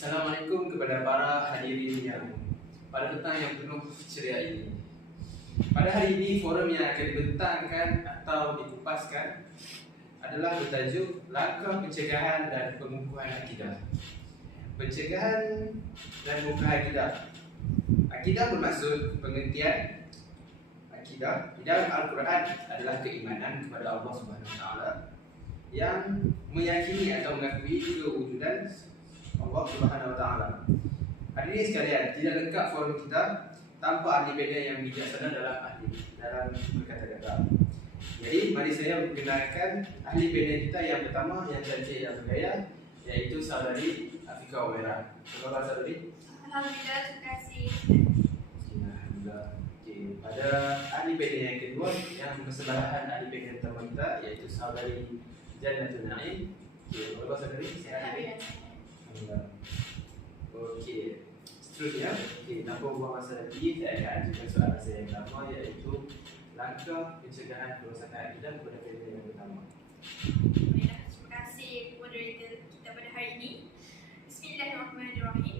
Assalamualaikum kepada para hadirin yang pada petang yang penuh ceria ini. Pada hari ini forum yang akan dibentangkan atau dikupaskan adalah bertajuk Langkah Pencegahan dan Pengukuhan Akidah. Pencegahan dan pengukuhan akidah. Akidah bermaksud pengertian akidah di dalam Al-Quran adalah keimanan kepada Allah Subhanahu Wa Taala yang meyakini atau mengakui kewujudan Allah Subhanahu Wa Taala. Hadirin sekalian, tidak lengkap forum kita tanpa ahli beda yang bijaksana dalam berkata-kata. Jadi, mari saya perkenalkan ahli beda kita yang pertama, yang cantik yang bergaya, yaitu saudari Afika Umairah. Selamat saudari. Alhamdulillah, terima kasih. Alhamdulillah. Okey, pada ahli beda yang kedua yang bersebelahan ahli beda pertama kita, yaitu saudari Jannatul Naim. Okey, selamat saudari. Sihat hari. Alhamdulillah. Okey, seterusnya, tanpa buang masa lagi, saya akan ajukan soalan saya yang pertama, iaitu langkah pencegahan kerosakan akidah kepada pilihan yang pertama. Baiklah, terima kasih moderator kita pada hari ini. Bismillahirrahmanirrahim.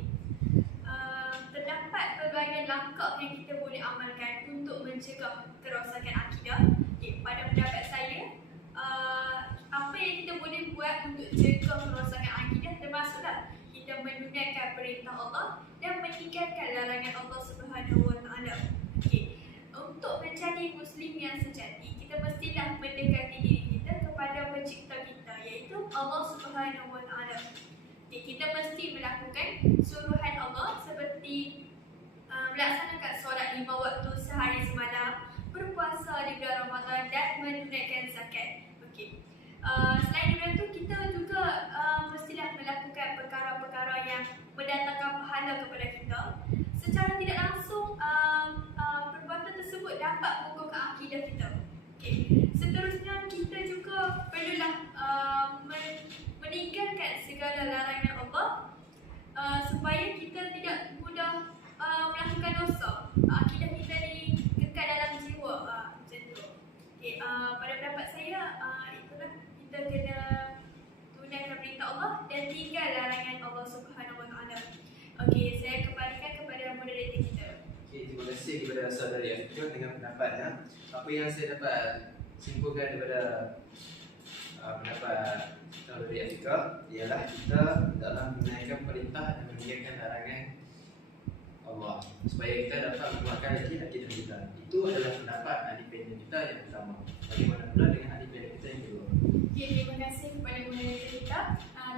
Terdapat pelbagai langkah yang kita boleh amalkan untuk mencegah kerosakan akidah. Pada pendapat saya, apa yang kita boleh buat untuk cegah kerosakan akidah termasuklah kita menunaikan perintah Allah dan meninggalkan larangan Allah Subhanahu Wa Taala. Untuk menjadi Muslim yang sejati, kita mestilah mendekati diri kita kepada pencipta kita, iaitu Allah Subhanahu Wa Taala. Kita mesti melakukan suruhan Allah seperti melaksanakan solat 5 waktu sehari semalam, berpuasa di bulan Ramadan dan menunaikan zakat. Selain daripada itu, kita juga mestilah melakukan perkara-perkara yang mendatangkan pahala kepada kita. Secara tidak langsung, perbuatan tersebut dapat mengukuhkan akidah kita. Seterusnya, kita juga perlulah meninggalkan segala larangan Allah supaya kita tidak mudah melakukan dosa. Akidah kita ni kekal dalam jiwa, macam tu. Pada pendapat saya, itulah kita kena tunaikan perintah Allah dan tinggal larangan Allah Subhanahu Wa Taala. Saya kembalikan kepada moderator kita. Terima kasih kepada saudari Afika dengan pendapatnya. Apa yang saya dapat simpulkan daripada pendapat saudari Afika ialah kita dalam menunaikan perintah dan meninggalkan larangan Allah supaya kita dapat menguatkan lagi akidah kita. Itu adalah pendapat ahli pendek kita yang pertama. Bagaimana pula dengan ahli pendek kita yang kedua? Terima kasih kepada moderator kita.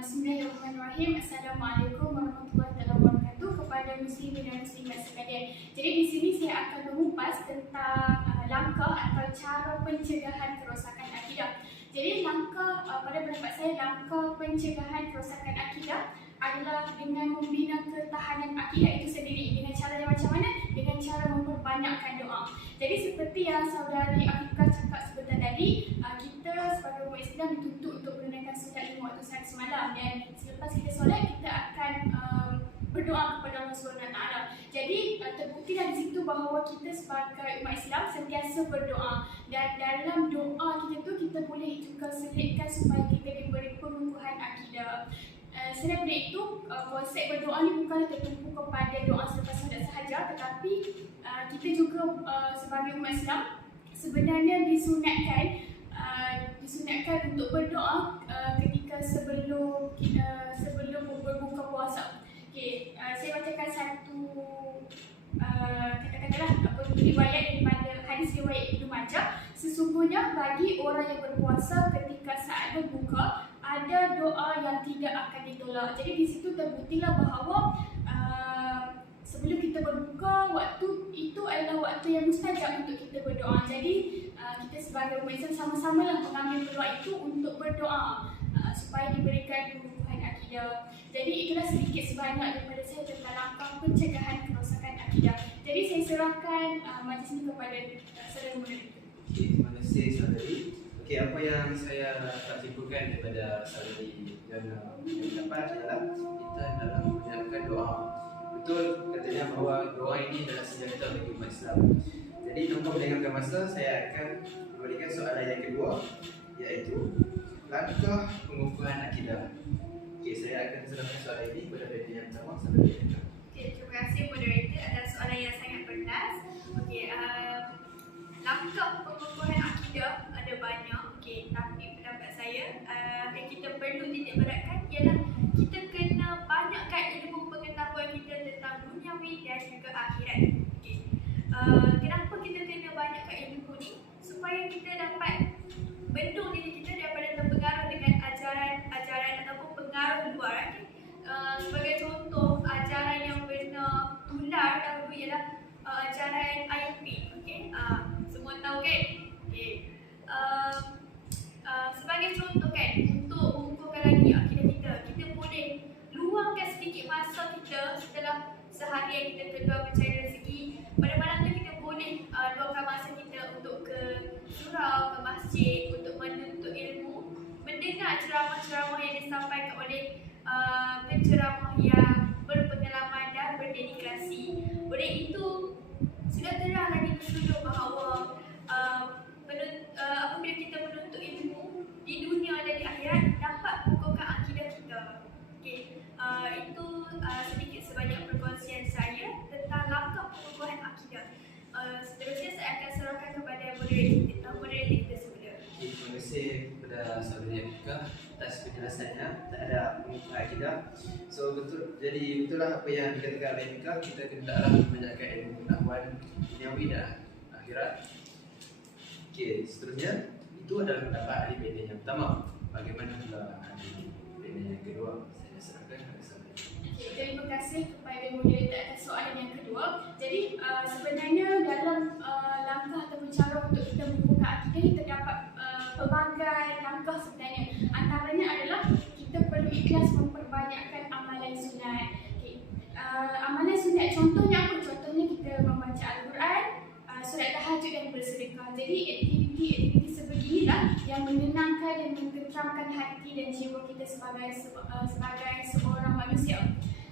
Bismillahirrahmanirrahim. Assalamualaikum warahmatullahi wabarakatuh kepada muslimin dan muslimat sekalian. Jadi di sini saya akan mengupas tentang langkah atau cara pencegahan kerosakan akidah. Jadi langkah pada pendapat saya, langkah pencegahan kerosakan akidah adalah dengan membina ketahanan akidah itu sendiri. Dengan cara yang macam mana? Dengan cara memperbanyakkan doa. Jadi seperti yang saudari Afika cakap sebentar tadi, kita sebagai umat Islam dituntut untuk menunaikan solat 5 waktu sehari semalam, dan selepas kita solat kita akan berdoa kepada Allah SWT. Jadi terbuktilah di situ bahawa kita sebagai umat Islam sentiasa berdoa, dan dalam doa kita tu kita boleh juga selitkan supaya kita diberi pengukuhan akidah. Selain daripada itu, konsep berdoa ni bukanlah tertumpu kepada doa selepas solat sahaja, tetapi kita juga sebagai umat Islam sebenarnya disunatkan untuk berdoa ketika sebelum berbuka puasa. Saya bacakan satu katakanlah riwayat daripada hadis riwayat Ibnu Majah. Sesungguhnya bagi orang yang berpuasa ketika saat berbuka ada doa yang tidak akan ditolak. Jadi di situ terbuktilah bahawa sebelum kita berbuka, waktu itu adalah waktu yang mustajab untuk kita berdoa. Jadi kita sebagai umat Islam sama-samalah mengambil peluang itu untuk berdoa supaya diberikan pengukuhan akidah. Jadi itulah sedikit sebanyak daripada saya tentang langkah pencegahan kerosakan akidah. Jadi saya serahkan majlis ini kepada saudara moderator. Terima kasih saudari. Apa yang saya dapat simpulkan daripada saudari Jana yang dapat adalah kita dalam menjalankan doa. Betul katanya bahawa doa ini adalah senjata bagi umat Islam. Jadi tanpa melengahkan masa, saya akan memberikan soalan yang kedua, iaitu langkah pengukuhan akidah. Saya akan serahkan soalan ini kepada pihak yang yang pertama Sabri Anika. Okay, terima kasih moderator atas soalan yang sangat bernas. Okay, langkah pengukuhan akidah ada banyak. Okay, tapi pendapat saya yang kita perlu titik beratkan ialah kita kena banyakkan ilmu pengetahuan kita tentang duniawi dan juga akhirat. Okay. Kenapa kita kena banyakkan ilmu ni? Supaya kita dapat bendung diri kita daripada terpengaruh dengan ajaran ataupun pengaruh luar. Okay. Sebagai contoh, ajaran yang benar tular dahulu ialah ajaran IUP. Okay. Semua tahu kan? Okay. Sebagai contoh kan, untuk mengukuhkan lagi akidah kita boleh luangkan sedikit masa kita setelah seharian kita keluar mencari rezeki. Pada malam tu kita boleh luangkan masa kita untuk ke surau, ke masjid, untuk menuntut ilmu, mendengar ceramah-ceramah yang disampaikan oleh penceramah yang berpengalaman dan berdedikasi. Oleh itu, sudah terang lagi petunjuk bahawa apabila kita menuntut ilmu di dunia dan di akhirat dapat mengukuhkan akidah kita. Okay. Itu sedikit sebanyak perkongsian saya tentang langkah pengukuhan akidah. Seterusnya saya akan serahkan kepada moderator kita semula. Terima kasih kepada Sabri Anika atas penjelasannya. Tak ada pengukuhan akidah. So betullah apa yang dikatakan oleh Anika, kita hendaklah membanyakkan ilmu pengetahuan duniawi dan akhirat. Okey, seterusnya itu adalah pendapat ahli panel yang pertama. Bagaimana pula ahli panel yang kedua? Saya serahkan kepada Sabri. Okay, terima kasih kepada moderator atas soalan yang kedua. Jadi sebenarnya dalam langkah ataupun cara untuk kita membuka akidah ni terdapat pelbagai langkah sebenarnya. Antaranya adalah kita perlu ikhlas memperbanyakkan amalan sunat. Okay. Amalan sunat contohnya apa? Contohnya kita membaca Al-Quran, solat tahajud dan bersedekah. Jadi aktiviti sebeginilah yang menenangkan dan menenteramkan hati dan jiwa kita sebagai seorang manusia.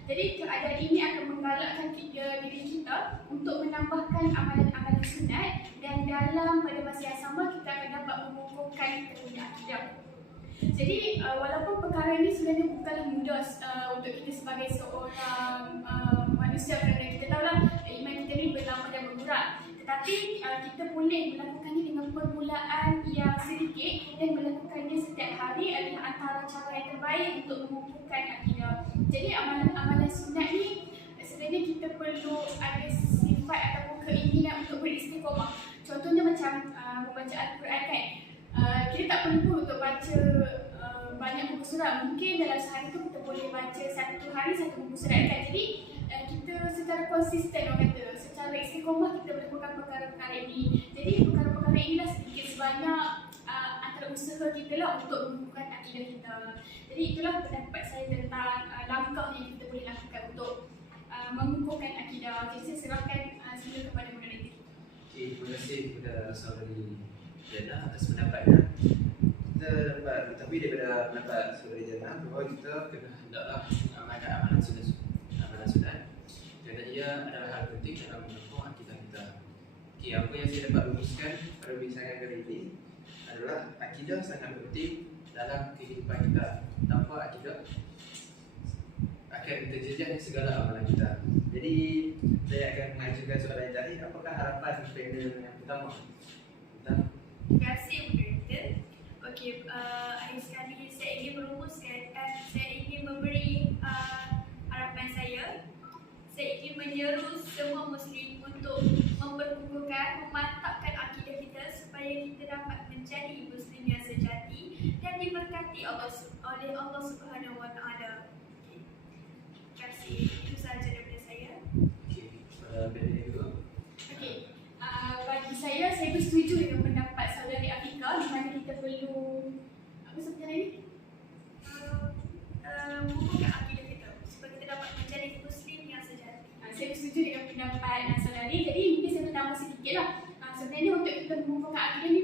Jadi keadaan ini akan menggalakkan diri kita untuk menambahkan amalan-amalan sunat, dan pada masa yang sama kita akan dapat mengukuhkan kita punya akidah. Jadi walaupun perkara ini sebenarnya bukanlah mudah untuk kita sebagai seorang manusia, kerana kita tahulah iman kita ni berlama dan berkurang. Tetapi kita boleh melakukannya dengan permulaan yang sedikit, dan melakukannya setiap hari adalah antara cara yang terbaik untuk mengukuhkan akidah. Jadi amalan-amalan sunat ni sebenarnya kita perlu ada sifat ataupun keinginan untuk beristiqomah. Contohnya macam membaca Al-Quran kan. Kita tak perlu untuk baca banyak buku surat. Mungkin dalam sehari tu kita boleh baca satu hari satu buku surat kan. Jadi kita secara konsisten, orang kata, secara istiqomah kita melakukan perkara-perkara ini. Jadi perkara-perkara inilah sedikit sebanyak antara usaha kita lah untuk mengukuhkan akidah kita. Jadi itulah pendapat saya tentang langkah yang kita boleh lakukan untuk mengukuhkan akidah. Jadi saya serahkan semula kepada moderator. Okay, terima kasih kepada Sabri Jannah atas pendapatnya. Kita dapat tapi daripada pendapat Sabri Jannah bahawa kita kena hendaklah mengamalkan amalan sunat, kerana ia adalah hal penting dalam mengukuh akidah kita. Okay, apa yang saya dapat rumuskan pada perbincangan kali ini adalah akidah sangat penting dalam kehidupan kita. Tanpa akidah akan terjejak segala amalan kita. Jadi saya akan mengajukan soalan yang tadi. Apakah harapan panel yang pertama? Terima kasih moderator. Okey, hari sekali saya ingin merumuskan, saya ingin memberi harapan saya. Saya ingin menyeru semua Muslim untuk memperkukuhkan, memantapkan akidah kita supaya kita dapat menjadi Muslim yang sejati dan diberkati oleh Allah Subhanahu Wa Taala. Terima kasih. Itu sahaja daripada saya. Okey, panel yang kedua. Okey, bagi saya bersetuju dengan pendapat saudari Afika di mana kita perlu apa sebenarnya ni? Mengukuhkan akidah kita supaya kita dapat menjadi Muslim yang sejati. Saya bersetuju dengan pendapat saudari. Jadi mungkin saya tambah sedikit lah. Sebenarnya untuk kita mengukuhkan akidah ni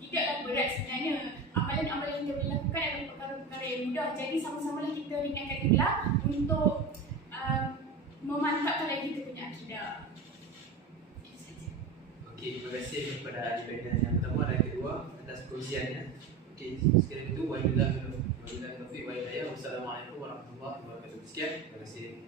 tidaklah berat sebenarnya. Amalan-amalan yang kita boleh lakukan adalah perkara-perkara yang mudah. Jadi sama-samalah kita ringankan dirilah untuk memantapkan lagi kita punya akidah. Okey, terima kasih kepada ahli panel yang pertama dan kedua atas perkongsiannya. Okey, sekali itu wabillahi taufiq wal hidayah. Wassalamualaikum warahmatullahi wabarakatuh. Sekian, terima kasih.